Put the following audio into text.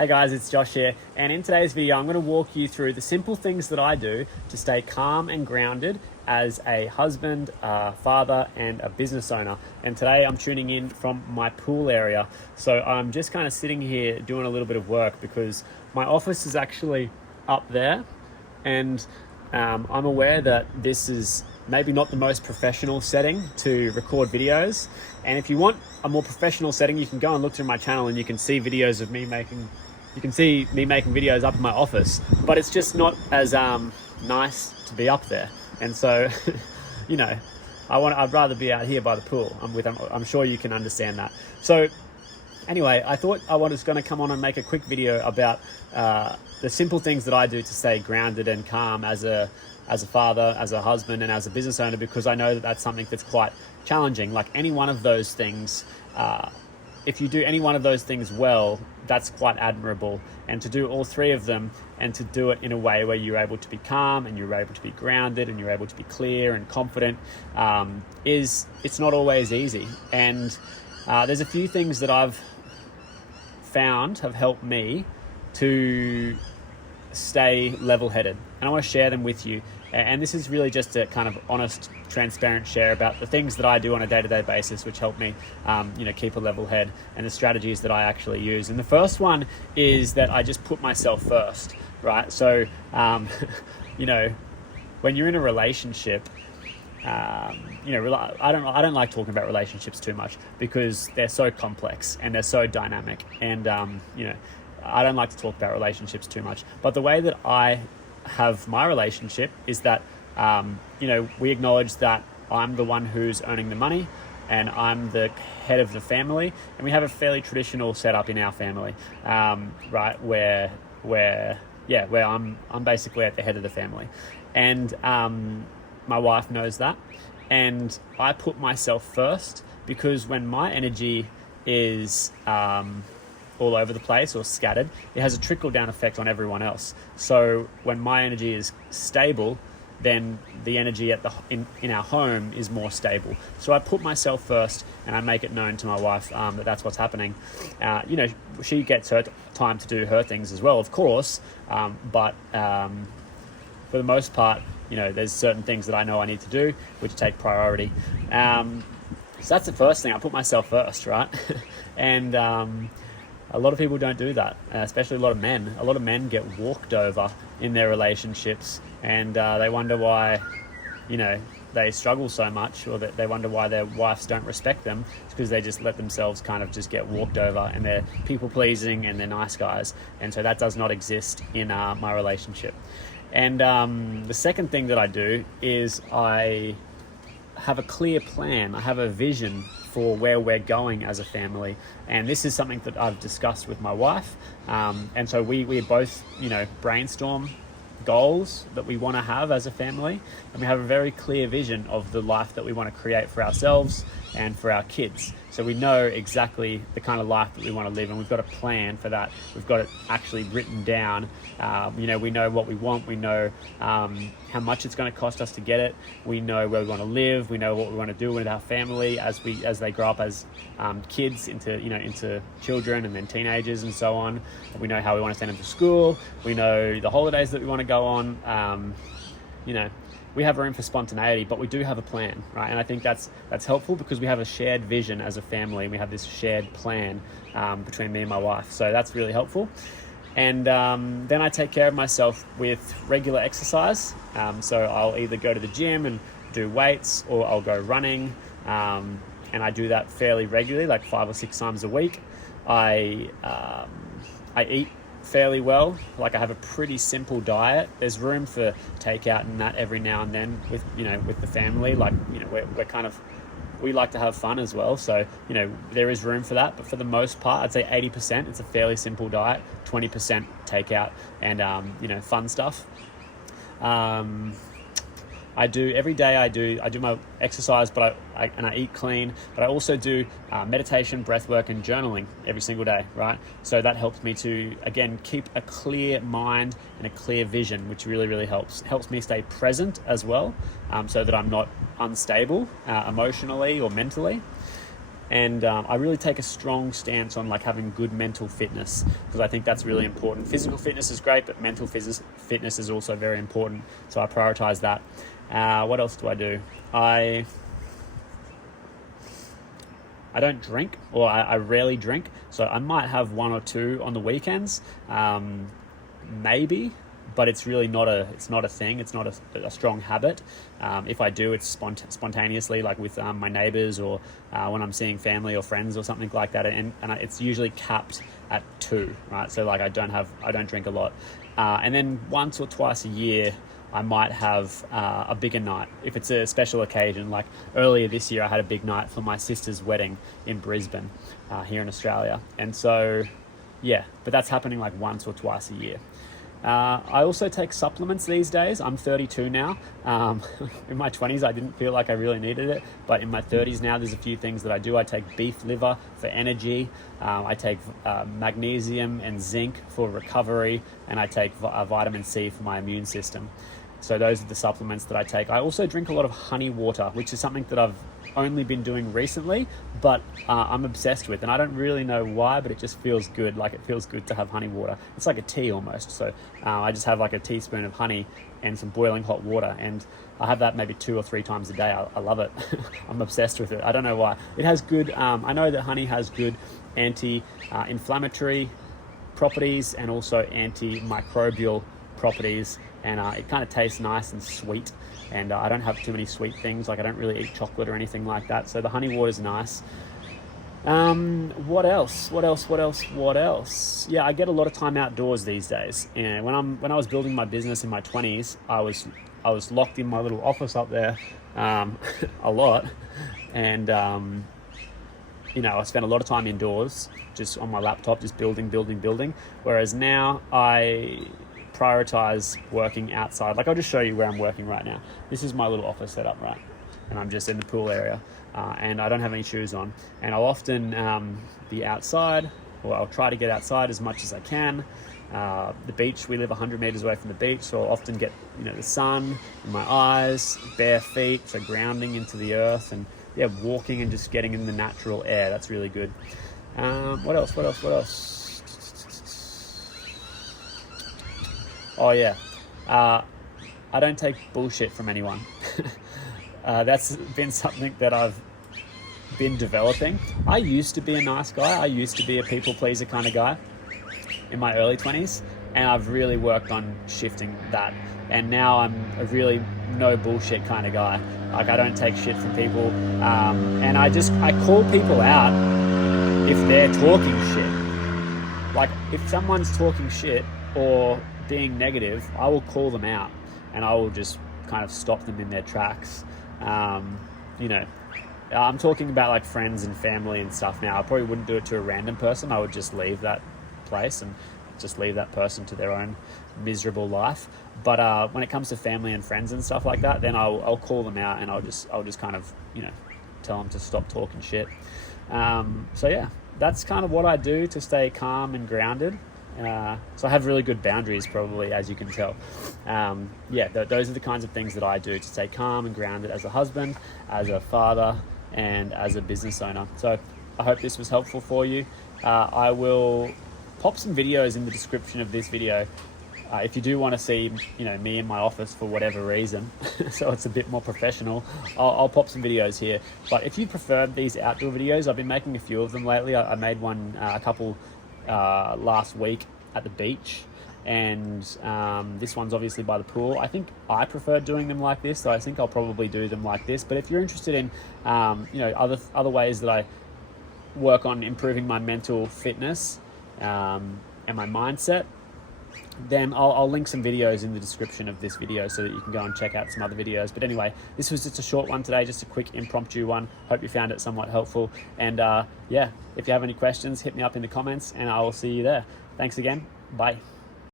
Hey guys, it's Josh here, and in today's video I'm going to walk you through the simple things that I do to stay calm and grounded as a husband, father, and a business owner. And today I'm tuning in from my pool area. So I'm just kind of sitting here doing a little bit of work because my office is actually up there, and I'm aware that this is maybe not the most professional setting to record videos. And if you want a more professional setting, you can go and look through my channel and you can see videos of me making videos up in my office, but it's just not as nice to be up there. And so, you know, I'd rather be out here by the pool. I'm sure you can understand that. So anyway, I thought I was going to come on and make a quick video about the simple things that I do to stay grounded and calm as a father, as a husband, and as a business owner, because I know that that's something that's quite challenging. Like any one of those things, if you do any one of those things well, that's quite admirable. And to do all three of them and to do it in a way where you're able to be calm and you're able to be grounded and you're able to be clear and confident, it's not always easy. And there's a few things that I've found have helped me to stay level-headed, and I want to share them with you. And this is really just a kind of honest, transparent share about the things that I do on a day-to-day basis, which help me, keep a level head, and the strategies that I actually use. And the first one is that I just put myself first, right? So, when you're in a relationship, I don't like talking about relationships too much because they're so complex and they're so dynamic. And, I don't like to talk about relationships too much. But the way that I have my relationship is that, we acknowledge that I'm the one who's earning the money and I'm the head of the family. And we have a fairly traditional setup in our family, right? Where I'm basically at the head of the family. And my wife knows that. And I put myself first because when my energy is all over the place or scattered, it has a trickle-down effect on everyone else. So when my energy is stable, then the energy in our home is more stable. So I put myself first, and I make it known to my wife that that's what's happening. She gets her time to do her things as well, of course, but for the most part, there's certain things that I know I need to do which take priority. So that's the first thing. I put myself first, right? And a lot of people don't do that, especially a lot of men. A lot of men get walked over in their relationships, and they wonder why, they struggle so much, or that they wonder why their wives don't respect them. It's because they just let themselves kind of just get walked over, and they're people-pleasing and they're nice guys. And so that does not exist in my relationship. And the second thing that I do is I have a clear plan. I have a vision for where we're going as a family, and this is something that I've discussed with my wife, and so we both brainstorm goals that we want to have as a family, and we have a very clear vision of the life that we want to create for ourselves and for our kids. So we know exactly the kind of life that we want to live, and we've got a plan for that. We've got it actually written down. We know what we want. We know how much it's going to cost us to get it. We know where we want to live. We know what we want to do with our family as they grow up as kids into children and then teenagers and so on. We know how we want to send them to school. We know the holidays that we want to go on. We have room for spontaneity, but we do have a plan, right? And I think that's helpful because we have a shared vision as a family, and we have this shared plan between me and my wife. So that's really helpful. And then I take care of myself with regular exercise. So I'll either go to the gym and do weights, or I'll go running. And I do that fairly regularly, like 5 or 6 times a week. I eat fairly well. Like I have a pretty simple diet. There's room for takeout and that every now and then with the family. Like we like to have fun as well. So there is room for that. But for the most part, I'd say 80% it's a fairly simple diet. 20% takeout and fun stuff. I do every day. I do my exercise, but I eat clean. But I also do meditation, breath work, and journaling every single day. Right, so that helps me to again keep a clear mind and a clear vision, which really helps me stay present as well, so that I'm not unstable emotionally or mentally. And I really take a strong stance on like having good mental fitness, because I think that's really important. Physical fitness is great, but mental fitness is also very important. So I prioritize that. What else do I do? I don't drink, or I rarely drink. So I might have one or two on the weekends, maybe, but it's really not a thing. It's not a strong habit. If I do, it's spontaneously, like with my neighbors, or when I'm seeing family or friends or something like that. And it's usually capped at 2, right? So like I don't drink a lot. And then once or twice a year, I might have a bigger night if it's a special occasion. Like earlier this year, I had a big night for my sister's wedding in Brisbane, here in Australia. And so, yeah, but that's happening like once or twice a year. I also take supplements these days. I'm 32 now. In my 20s, I didn't feel like I really needed it, but in my 30s now, there's a few things that I do. I take beef liver for energy. I take magnesium and zinc for recovery, and I take vitamin C for my immune system. So those are the supplements that I take. I also drink a lot of honey water, which is something that I've only been doing recently, but I'm obsessed with, and I don't really know why, but it just feels good. Like it feels good to have honey water. It's like a tea almost. So I just have like a teaspoon of honey and some boiling hot water, and I have that maybe 2 or 3 times a day. I love it. I'm obsessed with it. I don't know why. It has good, I know that honey has good anti-inflammatory properties and also antimicrobial properties, and it kind of tastes nice and sweet, and I don't have too many sweet things. Like I don't really eat chocolate or anything like that, so the honey water is nice. What else? Yeah, I get a lot of time outdoors these days. And when I was building my business in my 20s, I was locked in my little office up there a lot, and I spent a lot of time indoors, just on my laptop, just building. Whereas now I prioritize working outside. Like I'll just show you where I'm working right now. This is my little office setup, right? And I'm just in the pool area, and I don't have any shoes on. And I'll often be outside, or I'll try to get outside as much as I can. The beach, we live 100 meters away from the beach, so I'll often get the sun in my eyes, bare feet, so grounding into the earth, and yeah, walking and just getting in the natural air. That's really good. What else? Oh yeah, I don't take bullshit from anyone. That's been something that I've been developing. I used to be a nice guy. I used to be a people pleaser kind of guy in my early 20s, and I've really worked on shifting that. And now I'm a really no bullshit kind of guy. Like I don't take shit from people, and I call people out if they're talking shit. Like if someone's talking shit or being negative, I will call them out, and I will just kind of stop them in their tracks. I'm talking about like friends and family and stuff now. I probably wouldn't do it to a random person. I would just leave that place and just leave that person to their own miserable life. But when it comes to family and friends and stuff like that, then I'll call them out, and I'll just kind of tell them to stop talking shit. So yeah, that's kind of what I do to stay calm and grounded. So I have really good boundaries, probably, as you can tell. Those are the kinds of things that I do to stay calm and grounded as a husband, as a father, and as a business owner. So I hope this was helpful for you. I will pop some videos in the description of this video if you do want to see me in my office for whatever reason, so it's a bit more professional. I'll pop some videos here. But if you prefer these outdoor videos, I've been making a few of them lately. I made one a couple last week at the beach, and this one's obviously by the pool. I think I prefer doing them like this, so I think I'll probably do them like this. But if you're interested in other ways that I work on improving my mental fitness and my mindset, then I'll link some videos in the description of this video so that you can go and check out some other videos. But anyway, this was just a short one today, just a quick impromptu one. Hope you found it somewhat helpful. And if you have any questions, hit me up in the comments, and I will see you there. Thanks again. Bye.